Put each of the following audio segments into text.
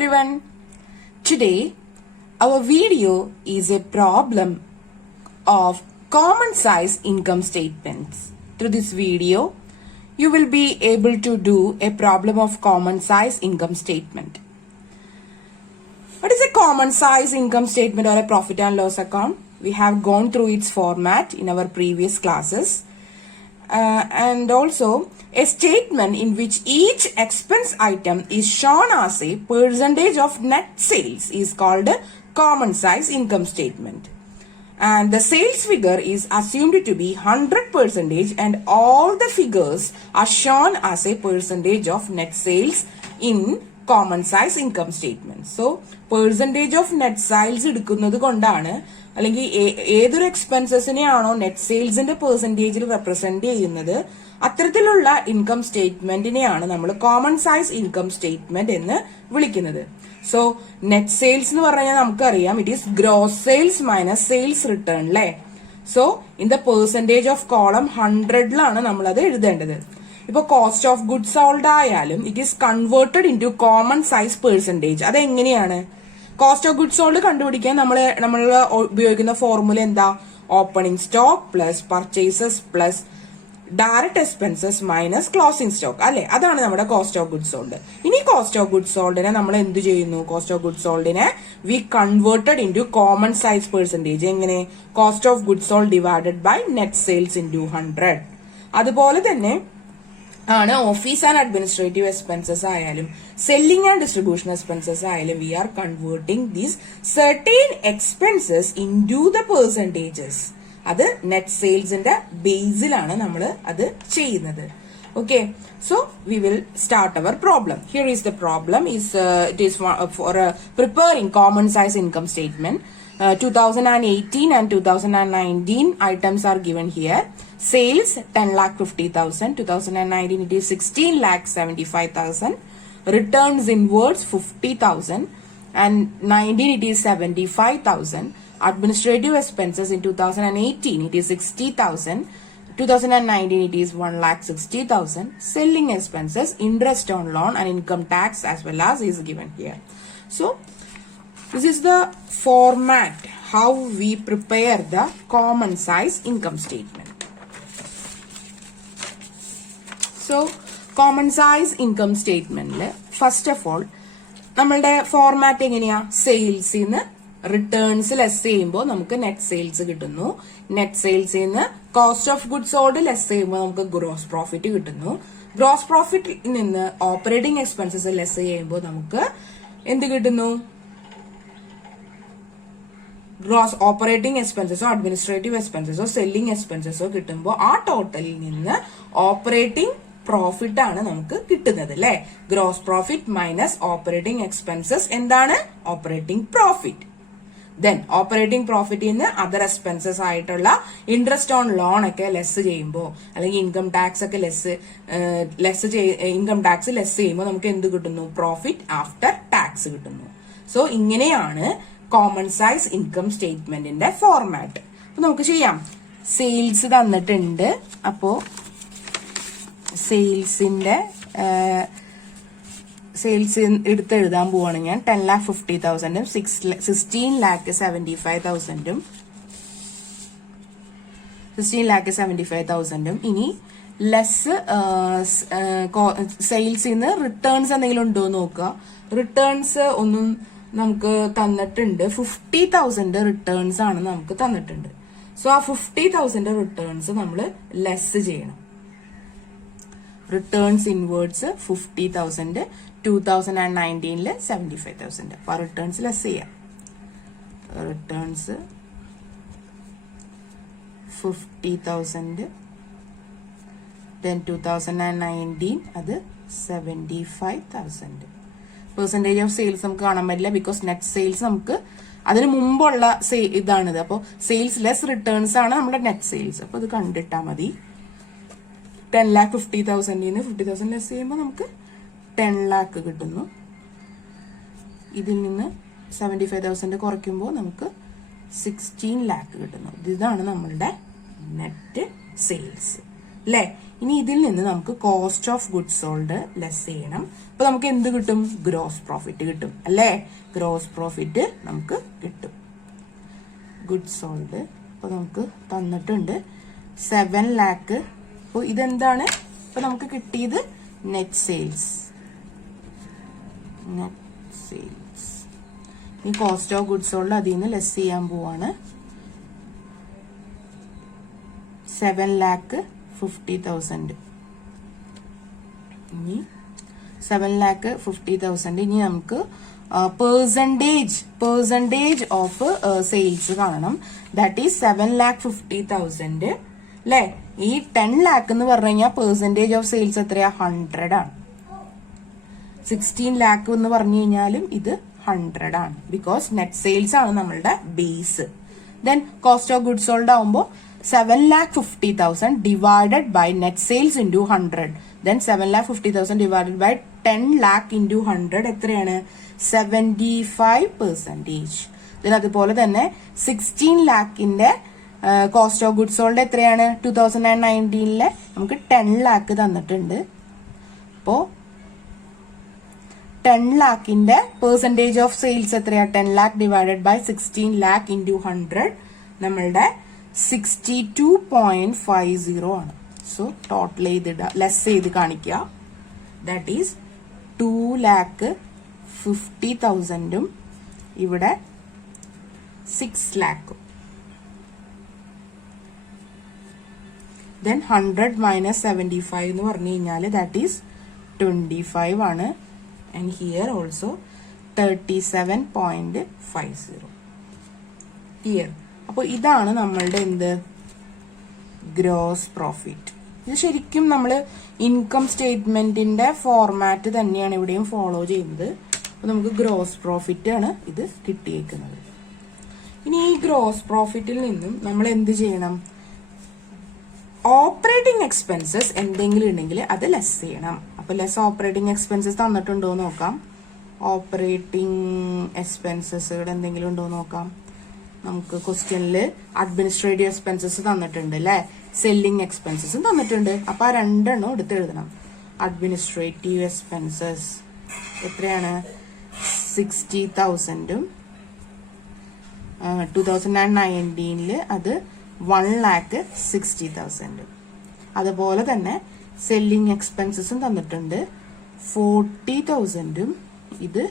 everyone. Today our video is a problem of common size income statements. Through this video you will be able to do a problem of common size income statement. What is a common size income statement or a profit and loss account? We have gone through its format in our previous classes. And also a statement in which each expense item is shown as a percentage of net sales is called a common size income statement. And the sales figure is assumed to be 100% and all the figures are shown as a percentage of net sales in common size income statement. So percentage of net sales എടുക്കുന്നത് കൊണ്ടാണ് അല്ലെങ്കിൽ ഏതൊരു എക്സ്പെൻസസിനെയാണോ net സെയിൽസിന്റെ പെർസെന്റേജിൽ represent ചെയ്യുന്നത് അത്തരത്തിലുള്ള income സ്റ്റേറ്റ്മെന്റിനെയാണ് നമ്മൾ common size income statement എന്ന് വിളിക്കുന്നത്. So net sales എന്ന് പറഞ്ഞാൽ നമുക്കറിയാം it is gross sales minus sales return അല്ലേ. So in the percentage of column 100ലാണ് നമ്മൾ അത് എഴുതേണ്ടത്. ഇപ്പൊ കോസ്റ്റ് ഓഫ് ഗുഡ്സ് സോൾഡ് ആയാലും it is converted into common size percentage. അതെങ്ങനെയാണ്? കോസ്റ്റ് ഓഫ് ഗുഡ്സ് സോൾഡ് കണ്ടുപിടിക്കാൻ നമ്മൾ ഉപയോഗിക്കുന്ന ഫോർമുല എന്താ? Opening stock plus purchases plus direct expenses minus closing stock അല്ലെ. അതാണ് നമ്മുടെ കോസ്റ്റ് ഓഫ് ഗുഡ്സ് സോൾഡ്. ഇനി കോസ്റ്റ് ഓഫ് ഗുഡ്സ് സോൾഡിനെ നമ്മൾ എന്ത് ചെയ്യുന്നു? കോസ്റ്റ് ഓഫ് ഗുഡ്സ് സോൾഡിനെ we converted into common size percentage. എങ്ങനെ? Cost of goods sold divided by net sales into 100. അതുപോലെ തന്നെ ആണ് ഓഫീസ് ആൻഡ് അഡ്മിനിസ്ട്രേറ്റീവ് എക്സ്പെൻസസ് ആയാലും സെല്ലിംഗ് ആൻഡ് ഡിസ്ട്രിബ്യൂഷൻ എക്സ്പെൻസസ് ആയാലും we are converting these certain expenses into the percentages. അത് net സെയിൽസിന്റെ ബേസിലാണ് നമ്മൾ അത് ചെയ്യുന്നത്. Okay, so we will start our problem. Here is the problem. It is for preparing common size income statement. 2018 and 2019 items are given here. Sales 10,50,000. 2019 it is 16,75,000. Returns inwards 50,000 and 19 it is 75,000. Administrative expenses in 2018 it is 60,000. 2019 it is 1,60,000. Selling expenses, interest on loan and income tax as well as is given here. So this is the format how we prepare the common size income statement. So common size income statement first of all നമ്മളുടെ format എങ്ങനെയാ? സെയിൽസിന്ന് returns less ചെയ്യുമ്പോൾ നമുക്ക് net sales കിട്ടുന്നു. Net സെയിൽസിൽ നിന്ന് cost of goods sold less ചെയ്യുമ്പോൾ നമുക്ക് gross profit കിട്ടുന്നു. Gross പ്രോഫിറ്റിൽ നിന്ന് ഓപ്പറേറ്റിംഗ് എക്സ്പെൻസസ് ലെസ് ചെയ്യുമ്പോൾ നമുക്ക് എന്ത് കിട്ടുന്നു? ഗ്രോസ് ഓപ്പറേറ്റിംഗ് എക്സ്പെൻസസോ അഡ്മിനിസ്ട്രേറ്റീവ് എക്സ്പെൻസസോ സെല്ലിംഗ് എക്സ്പെൻസസോ കിട്ടുമ്പോൾ ആ ടോട്ടലിൽ നിന്ന് ഓപ്പറേറ്റിംഗ് പ്രോഫിറ്റ് ആണ് നമുക്ക് കിട്ടുന്നത് അല്ലെ. Gross profit minus operating expenses എന്താണ്? Operating profit. ദെൻ ഓപ്പറേറ്റിംഗ് പ്രോഫിറ്റിൽ നിന്ന് അതർ എക്സ്പെൻസസ് ആയിട്ടുള്ള ഇൻട്രസ്റ്റ് ഓൺ ലോൺ ഒക്കെ ലെസ് ചെയ്യുമ്പോൾ അല്ലെങ്കിൽ ഇൻകം ടാക്സ് ഒക്കെ ഇൻകം ടാക്സ് ലെസ് ചെയ്യുമ്പോൾ നമുക്ക് എന്ത് കിട്ടുന്നു? പ്രോഫിറ്റ് ആഫ്റ്റർ ടാക്സ് കിട്ടുന്നു. സോ ഇങ്ങനെയാണ് കോമൺ സൈസ് ഇൻകം സ്റ്റേറ്റ്മെന്റിന്റെ ഫോർമാറ്റ്. അപ്പൊ നമുക്ക് ചെയ്യാം. സെയിൽസ് തന്നിട്ടുണ്ട്. അപ്പോ സെയിൽസ് എടുത്ത് എഴുതാൻ പോവാണ് ഞാൻ. 10,50,000 16,75,000 ഇനി ലെസ് സെയിൽസിന്ന് റിട്ടേൺസ് എന്തെങ്കിലും ഉണ്ടോ നോക്കുക. റിട്ടേൺസ് ഒന്നും നമുക്ക് തന്നിട്ടുണ്ട്. 50,000 റിട്ടേൺസ് ആണ് നമുക്ക് തന്നിട്ടുണ്ട്. സോ ആ 50,000 റിട്ടേൺസ് നമ്മൾ ലെസ് ചെയ്യണം. Returns inwards 50,000, 2019 75,000. അപ്പൊ റിട്ടേൺസ് ലെസ് ചെയ്യാം. റിട്ടേൺസ് 50,000 then 2019 അത് 75,000. പെർസെന്റേജ് ഓഫ് സെയിൽസ് നമുക്ക് കാണാൻ പറ്റില്ല ബിക്കോസ് നെറ്റ് സെയിൽസ് നമുക്ക് അതിന് മുമ്പുള്ള ഇതാണിത്. അപ്പോൾ സെയിൽസ് ലെസ് റിട്ടേൺസ് ആണ് നമ്മുടെ നെറ്റ് സെയിൽസ്. അപ്പൊ ഇത് കണ്ടിട്ടാ മതി. 10,50,000 50,000 ലെസ് ചെയ്യുമ്പോൾ നമുക്ക് 10 lakh കിട്ടുന്നു. ഇതിൽ നിന്ന് 75,000 കുറയ്ക്കുമ്പോൾ നമുക്ക് 16 lakh കിട്ടുന്നു. ഇതാണ് നമ്മളുടെ നെറ്റ് സെയിൽസ്. അല്ലേ? ഇനി ഇതിൽ നിന്ന് നമുക്ക് cost of goods sold less ചെയ്യണം. അപ്പൊ നമുക്ക് എന്ത് കിട്ടും? ഗ്രോസ് പ്രോഫിറ്റ് കിട്ടും അല്ലേ? ഗ്രോസ് പ്രോഫിറ്റ് നമുക്ക് കിട്ടും. ഗുഡ്സ് സോൾഡ് അപ്പൊ നമുക്ക് തന്നിട്ടുണ്ട് 7 lakh. അപ്പോൾ ഇതെന്താണ്? ഇപ്പൊ നമുക്ക് കിട്ടിയത് നെറ്റ് സെയിൽസ്. ഈ കോസ്റ്റ് ഓഫ് ഗുഡ്സ് സോൾഡ് അതിൽ നിന്ന് ലെസ് ചെയ്യാൻ പോവാണ്. 7,50,000. ഇനി 7,50,000. ഇനി നമുക്ക് പെർസെന്റേജ് ഓഫ് സെയിൽസ് കാണണം. ദാറ്റ് ഈസ് 7,50,000 അല്ലെ? ഈ 10 lakh എന്ന് പറഞ്ഞു കഴിഞ്ഞാൽ പെർസെന്റേജ് ഓഫ് സെയിൽസ് എത്രയാ? 100 ആണ്. 16 lakh എന്ന് പറഞ്ഞു കഴിഞ്ഞാലും ഇത് 100 ആണ്. ബിക്കോസ് നെറ്റ് സെയിൽസ് ആണ് നമ്മളുടെ base. Then cost of goods sold ആവുമ്പോൾ 7,50,000 divided by net sales into 100. Then 7,50,000 divided by 10 lakh into 100 എത്രയാണ്? 75%. then അതുപോലെ തന്നെ 16 lakhന്റെ കോസ്റ്റ് ഓഫ് ഗുഡ്സ് സോൾഡ് എത്രയാണ്? 2019 നമുക്ക് 10 lakh തന്നിട്ടുണ്ട്. അപ്പോ 10 lakhന്റെ പെർസെന്റേജ് ഓഫ് സെയിൽസ് എത്രയാ? 10 lakh divided by 16 lakh into 100 നമ്മളുടെ 62.50 ആണ്. സോ ടോട്ടൽ ചെയ്തിട ലെസ് ചെയ്ത് കാണിക്കുക. ദാറ്റ് ഈസ് 2,50,000 ഇവിടെ 6 lakh. then 100 minus 75 എന്ന് പറഞ്ഞു കഴിഞ്ഞാൽ ദാറ്റ് ഈസ് 25 ആണ്. And here also 37.50 here. അപ്പോൾ ഇതാണ് നമ്മളുടെ എന്ത്? Gross profit. ഇത് ശരിക്കും നമ്മൾ ഇൻകം സ്റ്റേറ്റ്മെന്റിന്റെ ഫോർമാറ്റ് തന്നെയാണ് ഇവിടെയും ഫോളോ ചെയ്യുന്നത്. അപ്പൊ നമുക്ക് ഗ്രോസ് പ്രോഫിറ്റ് ആണ് ഇത് കിട്ടിയേക്കുന്നത്. ഇനി ഈ ഗ്രോസ് പ്രോഫിറ്റിൽ നിന്നും നമ്മൾ എന്ത് ചെയ്യണം? ഓപ്പറേറ്റിംഗ് എക്സ്പെൻസസ് എന്തെങ്കിലും ഉണ്ടെങ്കിൽ അത് ലെസ് ചെയ്യണം. അപ്പൊ ലെസ് ഓപ്പറേറ്റിംഗ് എക്സ്പെൻസസ് തന്നിട്ടുണ്ടോ എന്ന് നോക്കാം. ഓപ്പറേറ്റിംഗ് എക്സ്പെൻസസുകൾ എന്തെങ്കിലും ഉണ്ടോ എന്ന് നോക്കാം. നമുക്ക് ക്വസ്റ്റ്യനില് അഡ്മിനിസ്ട്രേറ്റീവ് എക്സ്പെൻസസ് തന്നിട്ടുണ്ട് അല്ലെ? സെല്ലിംഗ് എക്സ്പെൻസസും തന്നിട്ടുണ്ട്. അപ്പൊ ആ രണ്ടെണ്ണം എടുത്ത് എഴുതണം. അഡ്മിനിസ്ട്രേറ്റീവ് എക്സ്പെൻസസ് എത്രയാണ്? 60,000. 2019 അത് 1,60,000. അതുപോലെ തന്നെ സെല്ലിംഗ് എക്സ്പെൻസസും തന്നിട്ടുണ്ട് 40,000. ഇത്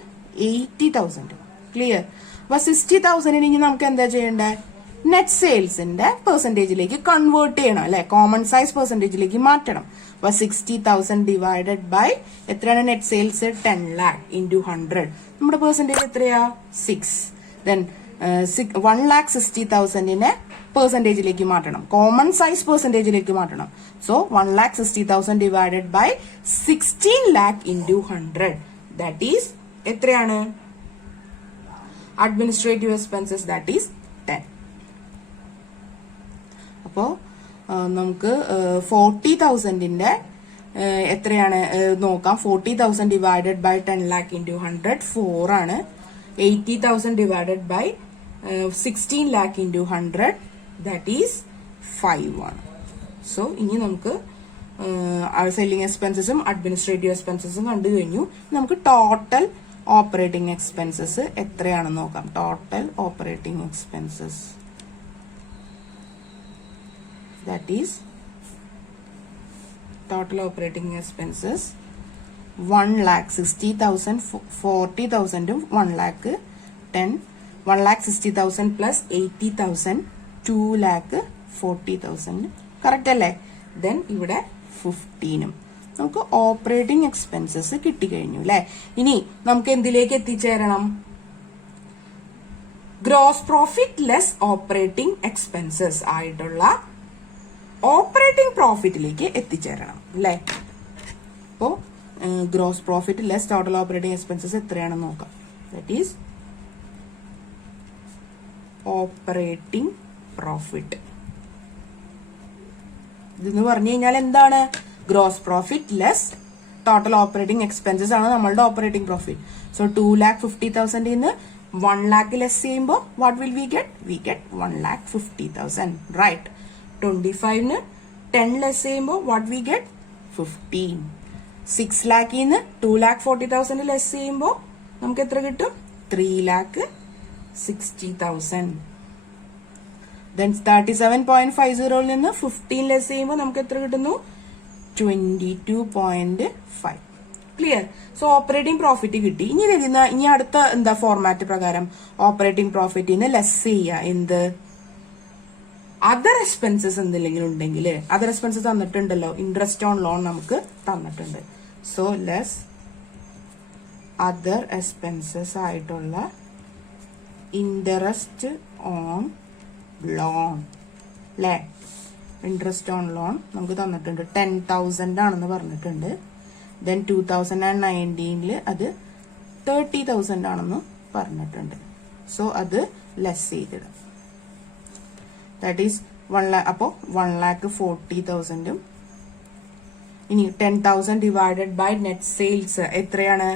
80,000. ക്ലിയർ? അപ്പൊ 60,000 ഇനി നമുക്ക് എന്താ ചെയ്യണ്ടേ? നെറ്റ് സെയിൽസിന്റെ പെർസെന്റേജിലേക്ക് കൺവേർട്ട് ചെയ്യണം അല്ലെ? കോമൺ സൈസ് പെർസെന്റേജിലേക്ക് മാറ്റണം. അപ്പൊ 60,000 ഡിവൈഡഡ് ബൈ എത്രയാണ് നെറ്റ് സെയിൽസ്? 10 lakh into 100. നമ്മുടെ പെർസെന്റേജ് എത്രയാ? 6. then 1,60,000 പെർസെന്റേജിലേക്ക് മാറ്റണം. കോമൺ സൈസ് പെർസെന്റേജിലേക്ക് മാറ്റണം. So 1,60,000 divided by 16 lakh into 100. That is എത്രയാണ്? Administrative expenses that is 10. അപ്പോ നമുക്ക് 40,000ന്റെ എത്രയാണ് നോക്കാം. 40,000 ഡിവൈഡഡ് ബൈ 10 lakh into 100 4 ആണ്. 80,000 divided by 16 lakh into 100 that is 5 ആണ്. സോ ഇനി നമുക്ക് സെല്ലിംഗ് എക്സ്പെൻസസും അഡ്മിനിസ്ട്രേറ്റീവ് എക്സ്പെൻസസും കണ്ടു കഴിഞ്ഞു. നമുക്ക് ടോട്ടൽ ഓപ്പറേറ്റിംഗ് എക്സ്പെൻസസ് എത്രയാണെന്ന് നോക്കാം. Total operating expenses that is total operating expenses 1,60,000 40,000 1,10 1,60,000 plus 80,000 2,40,000. Correct അല്ലേ? ദെൻ ഇവിടെ 15 നമുക്ക് ഓപ്പറേറ്റിംഗ് എക്സ്പെൻസസ് കിട്ടിക്കഴിഞ്ഞു അല്ലെ? ഇനി നമുക്ക് എന്തിലേക്ക് എത്തിച്ചേരണം? Gross profit less operating expenses ആയിട്ടുള്ള ഓപ്പറേറ്റിംഗ് പ്രോഫിറ്റിലേക്ക് എത്തിച്ചേരണം അല്ലെ? അപ്പോ gross profit less total operating expenses എത്രയാണെന്ന് നോക്കാം. That is operating profit. ഇതെന്ന് പറഞ്ഞു കഴിഞ്ഞാൽ എന്താണ്? Gross profit less total operating expenses ആണ് നമ്മളുടെ ഓപ്പറേറ്റിംഗ് പ്രോഫിറ്റ്. സോ 2,50,000 നിന്ന് 1 lakh ലെസ് ചെയ്യുമ്പോൾ what will we get? We get 1,50,000. Right? 25ന് 10 ലെസ് ചെയ്യുമ്പോൾ വാട്ട് വി ഗെറ്റ് 15. 6 lakhൽ നിന്ന് 2,40,000 ലെസ് ചെയ്യുമ്പോൾ നമുക്ക് എത്ര കിട്ടും? 3,60,000. Then 37.50 നിന്ന് 15 ലെസ് ചെയ്യുമ്പോൾ നമുക്ക് എത്ര കിട്ടുന്നു? 22.5. ക്ലിയർ? സോ ഓപ്പറേറ്റിംഗ് പ്രോഫിറ്റ് കിട്ടി. ഇനി അടുത്ത എന്താ ഫോർമാറ്റ് പ്രകാരം ഓപ്പറേറ്റിംഗ് പ്രോഫിറ്റിന് ലെസ് ചെയ്യുക. എന്ത്? അതർ എക്സ്പെൻസസ് എന്തെങ്കിലും ഉണ്ടെങ്കിൽ, അതർ എക്സ്പെൻസസ് തന്നിട്ടുണ്ടല്ലോ, ഇൻട്രസ്റ്റ് ഓൺ ലോൺ നമുക്ക് തന്നിട്ടുണ്ട്. സോ ലെസ് അതർ എക്സ്പെൻസസ് ആയിട്ടുള്ള ഇൻട്രസ്റ്റ് ഓൺ ലോൺ, അല്ലേ? ഇൻട്രസ്റ്റ് ഓൺ ലോൺ നമുക്ക് തന്നിട്ടുണ്ട് 10,000 ആണെന്ന് പറഞ്ഞിട്ടുണ്ട്. ദെൻ 2019 അത് 30,000 ആണെന്ന് പറഞ്ഞിട്ടുണ്ട്. സോ അത് ലെസ് ചെയ്തിടാം. That is 1 lakh. അപ്പോൾ 1,40,000. ഇനി 10,000 ഡിവൈഡഡ് ബൈ നെറ്റ് സെയിൽസ് എത്രയാണ്?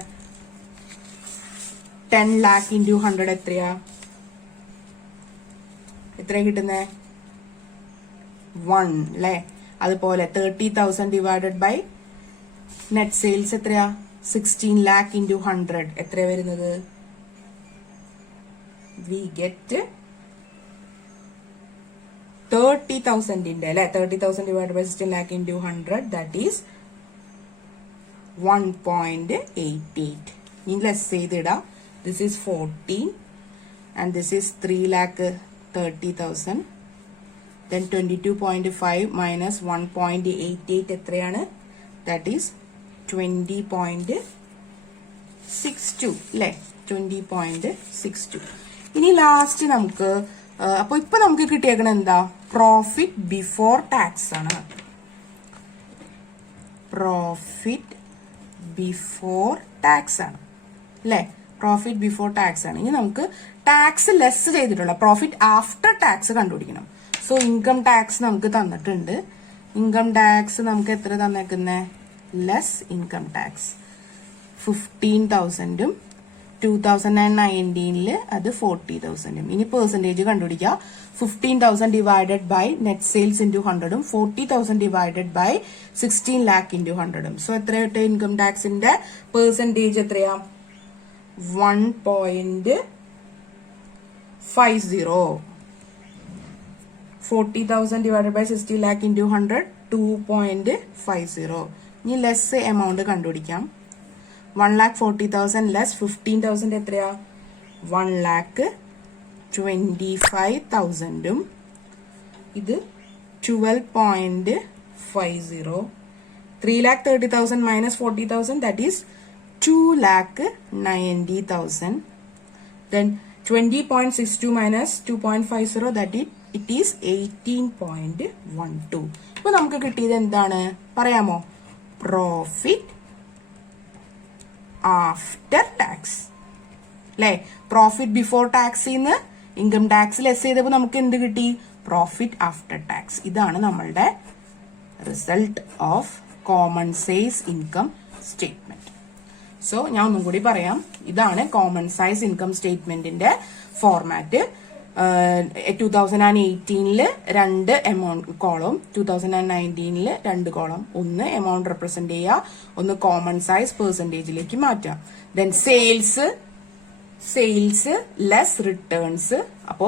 10 lakh into 100 എത്രയാ കിട്ടുന്നേ? 1, അല്ലേ? അതുപോലെ 30,000 ഡിവൈഡഡ് ബൈ നെറ്റ് സെയിൽസ് എത്രയാ? 16 lakh into 100 എത്രയാ വരുന്നത്? വി ഗെറ്റ് 30,000 അല്ലെ? 30,000 divide by 16 lakh into 100 that is 1.88. ഇനി ലെസ് ചെയ്തിടാം. This is 14 and this is 3,30,000. Then 22.5 minus 1.88 എത്രയാണ്? ദാറ്റ് ഈസ് 20.62, അല്ലെ? 20.62. ഇനി ലാസ്റ്റ് നമുക്ക് അപ്പൊ ഇപ്പൊ നമുക്ക് കിട്ടിയേക്കണ എന്താ? പ്രോഫിറ്റ് ബിഫോർ ടാക്സ് ആണ്. പ്രോഫിറ്റ് ബിഫോർ ടാക്സ് ആണ്, അല്ലെ? പ്രോഫിറ്റ് ബിഫോർ ടാക്സ് ആണ്. ഇനി നമുക്ക് ടാക്സ് ലെസ് ചെയ്തിട്ടുള്ള പ്രോഫിറ്റ് ആഫ്റ്റർ ടാക്സ് കണ്ടുപിടിക്കണം. സോ ഇൻകം ടാക്സ് നമുക്ക് തന്നിട്ടുണ്ട്. ഇൻകം ടാക്സ് നമുക്ക് എത്ര തന്നേക്കുന്നേ? Less income tax 15,000. 2019 അത് 40,000. ഇനി പെർസെന്റേജ് കണ്ടുപിടിക്കുക. 15,000 divided by net sales into 100, 40,000 divided by 16 lakh into 100. So എത്ര കിട്ടും? ഇൻകം ടാക്സിന്റെ പെർസെന്റേജ് എത്രയാ? 1.50. 40,000 ഡിവൈഡഡ് ബൈ 60 lakh ഇൻറ്റു 100, 2.50. ഇനി ലെസ് എമൗണ്ട് കണ്ടുപിടിക്കാം. 1,40,000 ലെസ് 15,000 എത്രയാ? 1,25,000. ഇത് 12.50. 3,30,000 minus 40,000 that is 2,90,000. Then 20.62 minus 2.50 that it is 18.12. ഇപ്പൊ നമുക്ക് കിട്ടിയത് എന്താണ് പറയാമോ? പ്രോഫിറ്റ് ആഫ്റ്റർ ടാക്സ്, അല്ലെ? പ്രോഫിറ്റ് ബിഫോർ ടാക്സിന്ന് ഇൻകം ടാക്സ് ലെസ് ചെയ്തപ്പോൾ നമുക്ക് എന്ത് കിട്ടി? Profit after tax. ഇതാണ് നമ്മളുടെ result of common size income statement. So ഞാൻ ഒന്നും കൂടി പറയാം. ഇതാണ് കോമൺ സൈസ് ഇൻകം സ്റ്റേറ്റ്മെന്റിന്റെ ഫോർമാറ്റ്. 2018 രണ്ട് എമൗണ്ട് കോളം, 2019 രണ്ട് കോളം. ഒന്ന് എമൗണ്ട് റെപ്രസെന്റ് ചെയ്യുക, ഒന്ന് കോമൺ സൈസ് പെർസെന്റേജിലേക്ക് മാറ്റാം. Then sales less returns. അപ്പോ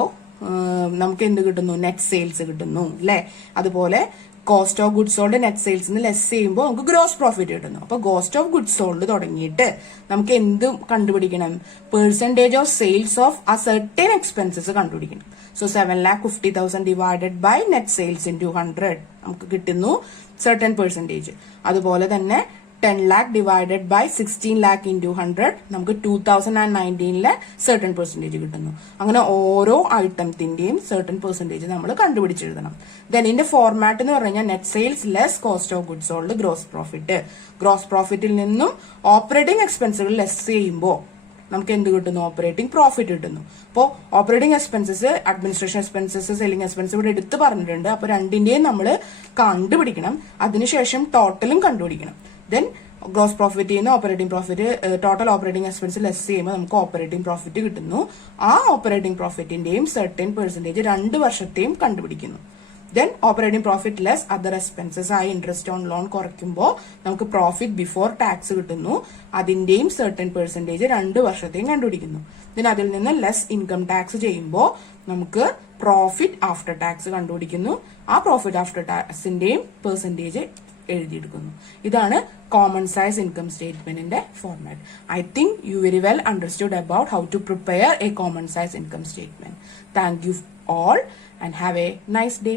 നമുക്ക് എന്ത് കിട്ടുന്നു? നെറ്റ് സെയിൽസ് കിട്ടുന്നു, അല്ലെ? അതുപോലെ cost of goods sold net sales less ചെയ്യുമ്പോൾ നമുക്ക് ഗ്രോസ് പ്രോഫിറ്റ് കിട്ടുന്നു. അപ്പൊ കോസ്റ്റ് ഓഫ് ഗുഡ്സ് സോൾഡ് തുടങ്ങിയിട്ട് നമുക്ക് എന്ത് കണ്ടുപിടിക്കണം? പെർസെന്റേജ് ഓഫ് സെയിൽസ് ഓഫ് ആ സർട്ടൻ എക്സ്പെൻസസ് കണ്ടുപിടിക്കണം. So 7,50,000 divided by net sales into 100 നമുക്ക് കിട്ടുന്നു സർട്ടൻ പെർസെന്റേജ്. അതുപോലെ തന്നെ 10 lakh divided by 16 lakh into 100 നമുക്ക് 2019 സർട്ടൻ പെർസെന്റേജ് കിട്ടുന്നു. അങ്ങനെ ഓരോ ഐറ്റത്തിന്റെയും സർട്ടൻ പെർസെന്റേജ് നമ്മൾ കണ്ടുപിടിച്ചെഴുതണം. ദെൻ ഇതിന്റെ ഫോർമാറ്റ് എന്ന് പറഞ്ഞാൽ net sales less cost of goods sold gross profit. Gross പ്രോഫിറ്റിൽ നിന്നും ഓപ്പറേറ്റിംഗ് എക്സ്പെൻസുകൾ ലെസ് ചെയ്യുമ്പോൾ നമുക്ക് എന്ത് കിട്ടുന്നു? ഓപ്പറേറ്റിംഗ് പ്രോഫിറ്റ് കിട്ടുന്നു. അപ്പോൾ operating expenses, administration expenses, selling expense ഇവിടെ എടുത്ത് പറഞ്ഞിട്ടുണ്ട്. അപ്പൊ രണ്ടിന്റെയും നമ്മൾ കണ്ടുപിടിക്കണം. അതിനുശേഷം ടോട്ടലും കണ്ടുപിടിക്കണം. ദെൻ ഗ്രോസ് പ്രോഫിറ്റ് ചെയ്യുന്ന operating profit, total operating expense less ചെയ്യുമ്പോൾ നമുക്ക് ഓപ്പറേറ്റിംഗ് പ്രോഫിറ്റ് കിട്ടുന്നു. ആ ഓപ്പറേറ്റിംഗ് പ്രോഫിറ്റിന്റെയും സർട്ടൻ പെർസെന്റേജ് 2 വർഷത്തെയും കണ്ടുപിടിക്കുന്നു. Then operating profit less other expenses ആയി ഇൻട്രസ്റ്റ് ഓൺ ലോൺ കുറയ്ക്കുമ്പോൾ നമുക്ക് പ്രോഫിറ്റ് ബിഫോർ ടാക്സ് കിട്ടുന്നു. അതിന്റെയും സർട്ടൻ പെർസെന്റേജ് 2 വർഷത്തെയും കണ്ടുപിടിക്കുന്നു. then അതിൽ നിന്ന് ലെസ് ഇൻകം ടാക്സ് ചെയ്യുമ്പോൾ നമുക്ക് പ്രോഫിറ്റ് ആഫ്റ്റർ ടാക്സ് കണ്ടുപിടിക്കുന്നു. ആ പ്രോഫിറ്റ് ആഫ്റ്റർ ടാക്സിന്റെയും പെർസെന്റേജ് എഴുതിയെടുക്കുന്നു. ഇതാണ് കോമൺ സൈസ് ഇൻകം സ്റ്റേറ്റ്മെന്റിന്റെ format. I think you very well understood about how to prepare a common size income statement. Thank you all and have a nice day.